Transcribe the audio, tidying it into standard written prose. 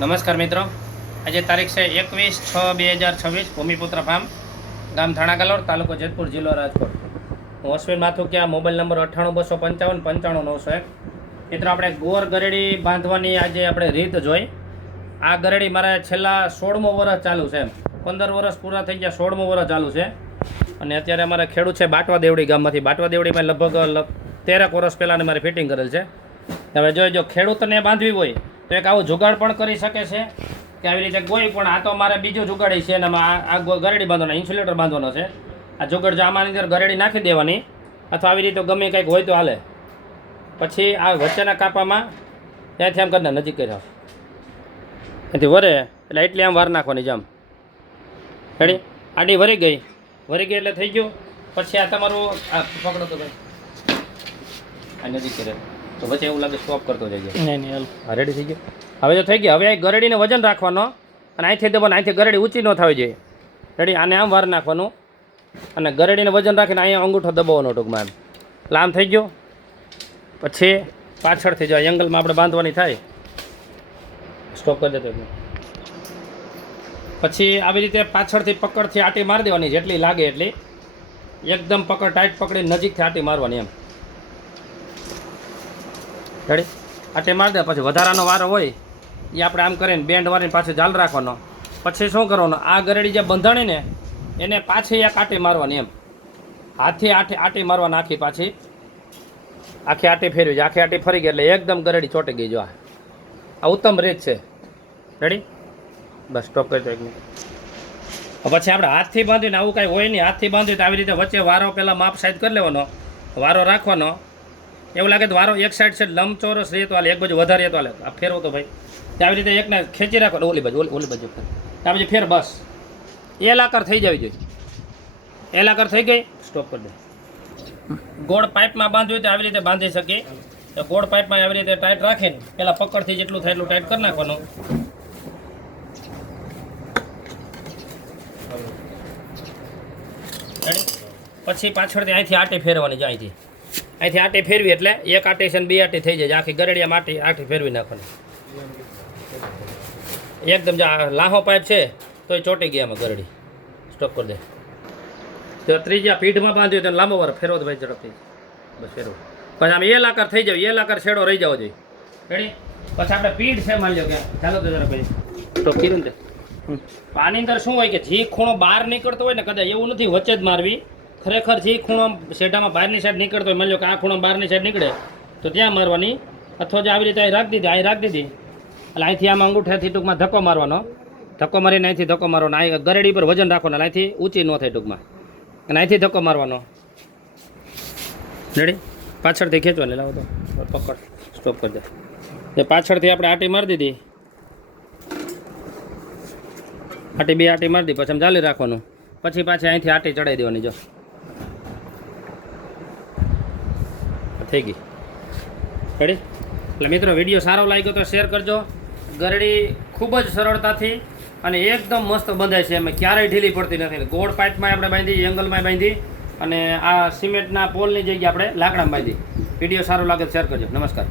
નમસ્કાર મિત્રો, આજે તારીખ છે 21/6/2026, ભૂમિપુત્ર ફાર્મ, ગામ થાણાકલોડ, તાલુકો જેતપુર, જિલ્લો રાજકોટ. હું અશ્વિન માથુકિયા, મોબાઈલ નંબર 98 255 95 95. મિત્રો, આપણે ગોર ગરેડી બાંધવાની આજે આપણે રીત જોઈ. આ ગરેડી મારે છેલ્લા 16મો વર્ષ ચાલુ છે, 15 વર્ષ પૂરા થઈ ગયા, 16મો વર્ષ ચાલુ છે. અને અત્યારે અમારે ખેડૂત છે બાટવા દેવડી ગામમાંથી. બાટવા દેવડીમાં લગભગ 13 વર્ષ પહેલાંને મારે ફિટિંગ કરેલ છે. હવે જો ખેડૂતને બાંધવી હોય તો એક આવું જુગાડ પણ કરી શકે છે કે આવી રીતે કોઈ પણ. આ તો મારે બીજું જુગાડી છે અને આ ગરેડી બાંધવાનો, ઇન્સ્યુલેટર બાંધવાનો છે. આ જુગાડ જો આમાંની અંદર ગરેડી નાખી દેવાની, અથવા આવી રીતે ગમે કંઈક હોય તો હાલે. પછી આ વચ્ચેના કાપામાં ત્યાંથી આમ કરીને નજીક કર્યા, એથી વરે એટલે એટલી આમ વાર નાખવાની જામ રેડી. આડી વરી ગઈ એટલે થઈ ગયું. પછી આ તમારું આ પકડો તો ભાઈ, આ નજીક કરે તો પછી એવું લાગે સ્ટોપ કરતો જાય. નહીં હા, રેડી થઈ ગયું. હવે જો થઈ ગયું, હવે ગરેડીને વજન રાખવાનો અને અહીંથી દબાણ, અહીંથી ગરેડી ઊંચી ન થવી જોઈએ. રેડી. આને આમ વાર નાખવાનું અને ગરેડીને વજન રાખીને અહીંયા અંગૂઠો દબાવવાનો ટૂંકમાં એમ. એટલે આમ થઈ ગયો. પછી પાછળથી જો એંગલમાં આપણે બાંધવાની થાય, સ્ટોપ કરી દેતો. પછી આવી રીતે પાછળથી પકડથી આટી મારી દેવાની, જેટલી લાગે એટલી. એકદમ પકડ ટાઈટ પકડી નજીકથી આટી મારવાની એમ. રેડી. આટી મારી દે. પછી વધારાનો વારો હોય એ આપણે આમ કરીને બેન્ડ વાળીને પાછું જાલ રાખવાનો. પછી શું કરવાનું, આ ગરેડી જે બંધાણી ને એને પાછી એક આટી મારવાની એમ. હાથથી આટી મારવાની આખી, પાછી આખી આટી ફેરવી છે. આખી આટી ફરી ગઈ એટલે એકદમ ગરેડી ચોંટી ગઈ. જો આ ઉત્તમ રીત છે. રેડી. બસ સ્ટોપ કરી દો એક મિનિટ. પછી આપણે હાથથી બાંધીને આવું કાંઈ હોય નહીં. હાથથી બાંધીએ તો આવી રીતે વચ્ચે વારો પહેલાં માપ સાઈડ કરી લેવાનો, વારો રાખવાનો. એવું લાગે તો વારો એક સાઈડ છે લંબચોરસ રહે તો હાલે, એક બાજુ વધારે તો હાલે. આ ફેરવો તો ભાઈ આવી રીતે એકને ખેંચી રાખો, ઓલી બાજુ આ બાજુ ફેર. બસ એલ આકાર થઈ જવી જોઈએ. એલ આકાર થઈ ગઈ, સ્ટોપ કરી દે. ગોળ પાઇપમાં બાંધવું હોય તો આવી રીતે બાંધી શકીએ. તો ગોળ પાઇપમાં આવી રીતે ટાઈટ રાખીને પહેલાં પકડથી જેટલું થાય એટલું ટાઈટ કરી નાખવાનું. પછી પાછળથી અહીંથી આટી ફેરવાની જાય. અહીંથી આટી ફેરવી એટલે એક આટી છે ને 2 આટી થઈ જાય. આખી ગરેડિયામાં આટી ફેરવી નાખવાની એકદમ. જો લાહો પાઇપ છે તો એ ચોટી ગયા એમાં ગરડી. સ્ટોપ કરી દે. જો ત્રીજા પીઠમાં બાંધ્યું તો લાંબો વાર ફેરવો તો ભાઈ ઝડપથી. બસ ફેરવો. પછી આમ એલ આકાર થઈ જાય, એલ આકાર છેડો રહી જવો જોઈએ. રેડી. પછી આપણે પીઠ છે માની લો કે ચાલો તો જરા ભાઈ સ્ટોપ કર્યું ને. આની અંદર શું હોય કે જે ખૂણો બહાર નીકળતો હોય ને, કદાચ એવું નથી વચ્ચે જ મારવી. ખરેખર જે ખૂણો શેઢામાં બહારની સાઈડ નીકળતો હોય, માની લો કે આ ખૂણો બહારની સાઈડ નીકળે તો ત્યાં મારવાની. અથવા જો આવી રીતે અહીં રાખી દીધી, અહીં રાખી દીધી એટલે અહીંથી આમ અંગૂઠાથી ટૂંકમાં ધક્કો મારવાનો. ધક્કો મારીને અહીંથી ધક્કો મારવાનો. અહીં ગરેડી પર વજન રાખવાનું, અહીંથી ઊંચી ન થાય ટૂંકમાં. અને અહીંથી ધક્કો મારવાનો. રેડી. પાછળથી ખેંચવાની. લાવો તો પકડ. સ્ટોપ કરી દે. એ પાછળથી આપણે આટી મારી દીધી, આટી 2 આટી મારી દીધી. પછી આમ ચાલી રાખવાનું. પછી પાછી અહીંથી આટી ચડાવી દેવાની. જો થઈ ગઈ. રેડી. એટલે મિત્રો, વિડીયો સારો લાગ્યો તો શેર કરજો. ગરડી ખૂબ જ સરળતાથી અને એકદમ મસ્ત બંધાય છે. એમાં ક્યારેય ઢીલી પડતી નથી. ગોળ પાઇપમાં આપણે બાંધી, એંગલમાં બાંધી અને આ સિમેન્ટના પોલની જગ્યાએ આપણે લાકડામાં બાંધી. વિડીયો સારો લાગે તો શેર કરજો. નમસ્કાર.